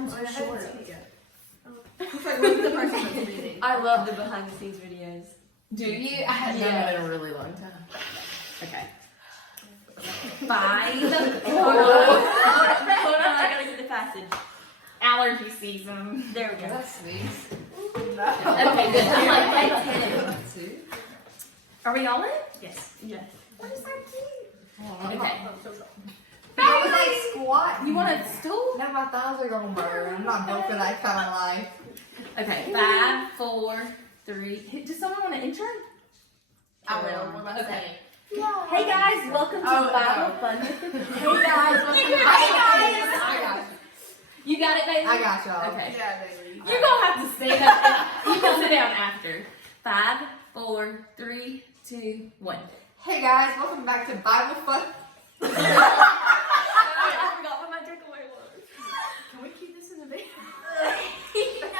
Mine's short. It's like, what's the person that's reading? I love the behind the scenes videos. Do you? I haven't done it in a really long time. Okay. 5. Hold on, I gotta get the passage. Allergy season. There we go. That's sweet. Okay, good. I'm like, hey, 10. Are we all in? Yes. Yes. That is so cute. Okay. I was like squat. You want a stool? Now my thighs are gonna burn. I'm not built for that kind of life. Okay. 5, 4, 3. Does someone want an intro? I will. What am I Okay. saying? Hey guys, welcome to Bible Fun with the Hey guys. I got you. You got it, baby? I got y'all. Okay. Yeah, baby. You're gonna have to stay up. You can sit down after. 5, 4, 3, 2, 1. Hey guys, welcome back to Bible Fun. I forgot what my drink away was. Can we keep this in the video?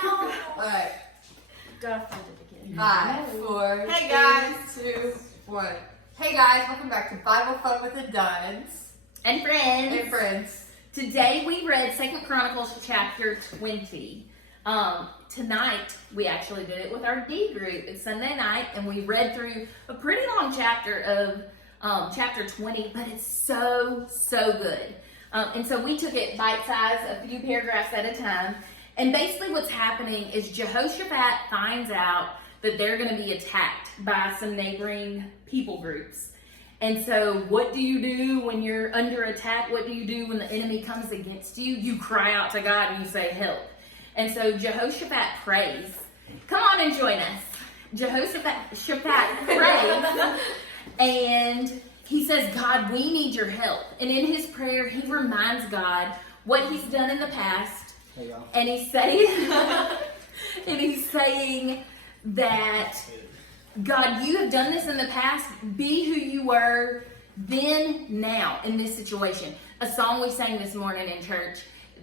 No. Alright. Gotta find it again. 5, 4, Hey, guys. 3, 2, 1. Hey guys, welcome back to Bible Fun with the Duns And friends. and friends. Today we read 2 Chronicles chapter 20. Tonight we actually did it with our D group. It's Sunday night and we read through a pretty long chapter of chapter 20, but it's so good. And so we took it bite-sized, a few paragraphs at a time. And basically what's happening is Jehoshaphat finds out that they're going to be attacked by some neighboring people groups. And so what do you do when you're under attack? What do you do when the enemy comes against you? You cry out to God and you say, help. And so Jehoshaphat prays. Come on and join us. Jehoshaphat prays. And he says, God, we need your help. And in his prayer, he reminds God what he's done in the past. Hey, y'all. And he's saying that, God, you have done this in the past. Be who you were then, now, in this situation. A song we sang this morning in church,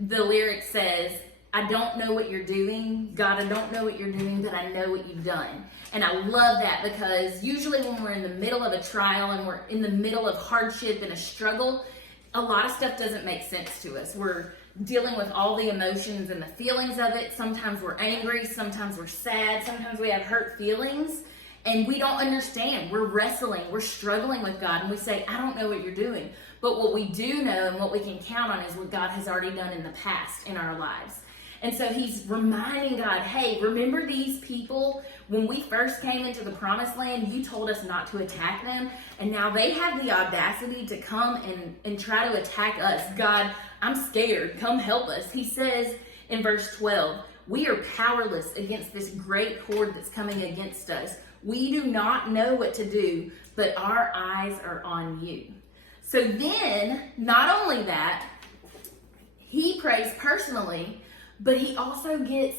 the lyric says, I don't know what you're doing. God, I don't know what you're doing, but I know what you've done. And I love that because usually when we're in the middle of a trial and we're in the middle of hardship and a struggle, a lot of stuff doesn't make sense to us. We're dealing with all the emotions and the feelings of it. Sometimes we're angry, sometimes we're sad, sometimes we have hurt feelings. And we don't understand. We're wrestling. We're struggling with God. And we say, I don't know what you're doing. But what we do know and what we can count on is what God has already done in the past in our lives. And so he's reminding God, hey, remember these people? When we first came into the promised land, you told us not to attack them. And now they have the audacity to come and try to attack us. God, I'm scared. Come help us. He says in verse 12, we are powerless against this great horde that's coming against us. We do not know what to do, but our eyes are on you. So then, not only that, he prays personally, but he also gets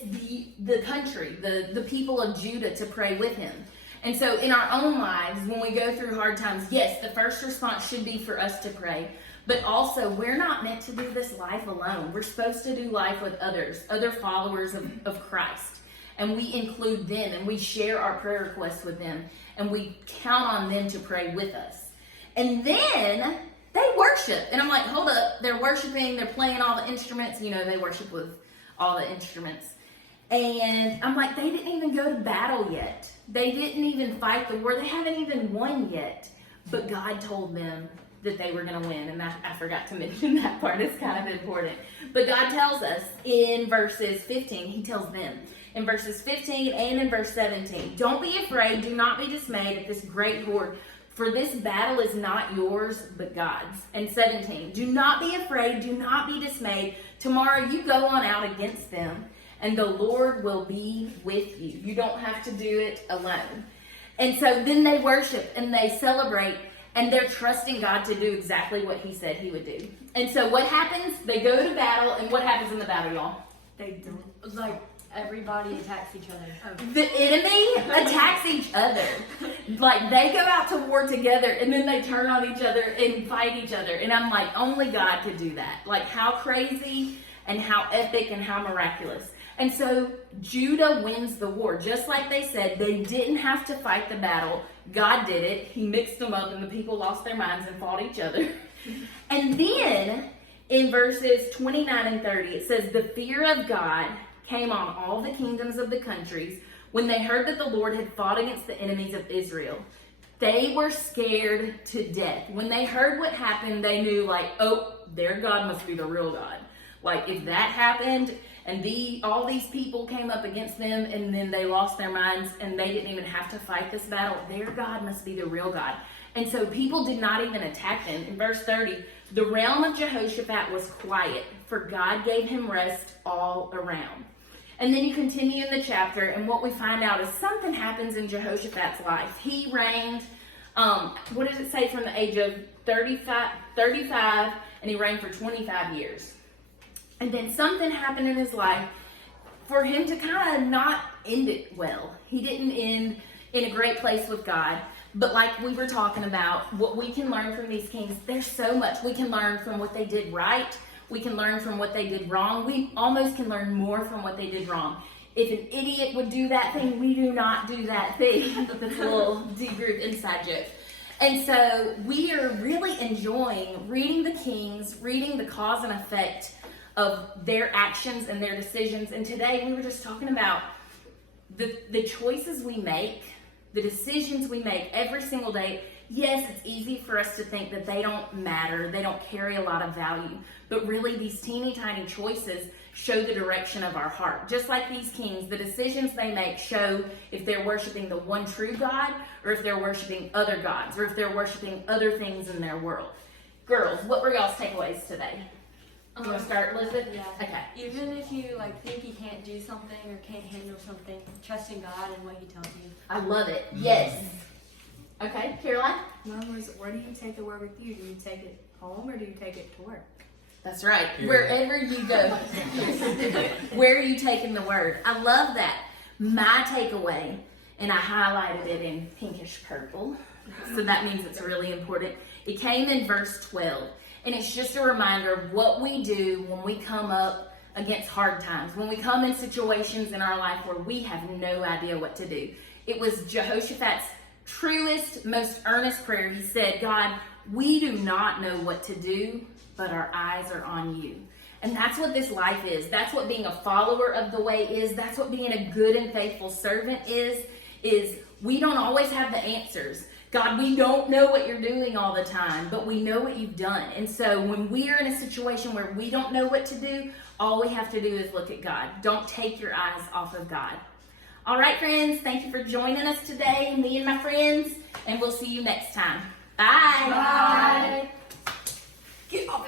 the country, the people of Judah to pray with him. And so in our own lives, when we go through hard times, yes, the first response should be for us to pray. But also, we're not meant to do this life alone. We're supposed to do life with others, other followers of Christ. And we include them and we share our prayer requests with them. And we count on them to pray with us. And then they worship. And I'm like, hold up. They're worshiping. They're playing all the instruments. You know, they worship with all the instruments. And I'm like, they didn't even go to battle yet. They didn't even fight the war. They haven't even won yet. But God told them that they were going to win. And I forgot to mention that part. It's kind of important. But God tells us in verses 15, he tells them, in verses 15 and in verse 17, don't be afraid, do not be dismayed at this great horde, for this battle is not yours, but God's. And 17, do not be afraid, do not be dismayed. Tomorrow you go on out against them, and the Lord will be with you. You don't have to do it alone. And so then they worship and they celebrate, and they're trusting God to do exactly what he said he would do. And so what happens? They go to battle, and what happens in the battle, y'all? They don't. Like, everybody attacks each other. The enemy attacks each other. Like, they go out to war together, and then they turn on each other and fight each other. And I'm like, only God could do that. Like, how crazy and how epic and how miraculous. And so Judah wins the war. Just like they said, they didn't have to fight the battle. God did it. He mixed them up, and the people lost their minds and fought each other. And then In verses 29 and 30, it says, "The fear of God came on all the kingdoms of the countries when they heard that the Lord had fought against the enemies of Israel. They were scared to death." When they heard what happened, they knew, like, oh, their God must be the real God. Like, if that happened and all these people came up against them and then they lost their minds and they didn't even have to fight this battle, their God must be the real God. And so people did not even attack them. In verse 30, "The realm of Jehoshaphat was quiet, for God gave him rest all around." And then you continue in the chapter, and what we find out is something happens in Jehoshaphat's life. He reigned, what does it say, from the age of 35, and he reigned for 25 years. And then something happened in his life for him to kind of not end it well. He didn't end in a great place with God. But like we were talking about, what we can learn from these kings, there's so much. We can learn from what they did right. We can learn from what they did wrong. We almost can learn more from what they did wrong. If an idiot would do that thing, we do not do that thing. That's a little D-group inside joke. And so we are really enjoying reading the kings, reading the cause and effect of their actions and their decisions. And today we were just talking about the choices we make, the decisions we make every single day. Yes, it's easy for us to think that they don't matter, they don't carry a lot of value, but really these teeny tiny choices show the direction of our heart. Just like these kings, the decisions they make show if they're worshiping the one true God, or if they're worshiping other gods, or if they're worshiping other things in their world. Girls, what were y'all's takeaways today? You want to start, Elizabeth? Yeah. Okay. Even if you think you can't do something or can't handle something, trust in God and what He tells you. I love it. Yes. Okay, Caroline? Mine was, where do you take the word with you? Do you take it home or do you take it to work? That's right. Wherever you go, where are you taking the word? I love that. My takeaway, and I highlighted it in pinkish purple, so that means it's really important. It came in verse 12, and it's just a reminder of what we do when we come up against hard times, when we come in situations in our life where we have no idea what to do. It was Jehoshaphat's truest, most earnest prayer. He said, "God, we do not know what to do, but our eyes are on you." And that's what this life is. That's what being a follower of the way is. That's what being a good and faithful servant is we don't always have the answers. God, we don't know what you're doing all the time, but we know what you've done. And so when we are in a situation where we don't know what to do, all we have to do is look at God. Don't take your eyes off of God. All right, friends, thank you for joining us today, me and my friends, and we'll see you next time. Bye. Bye. Get off.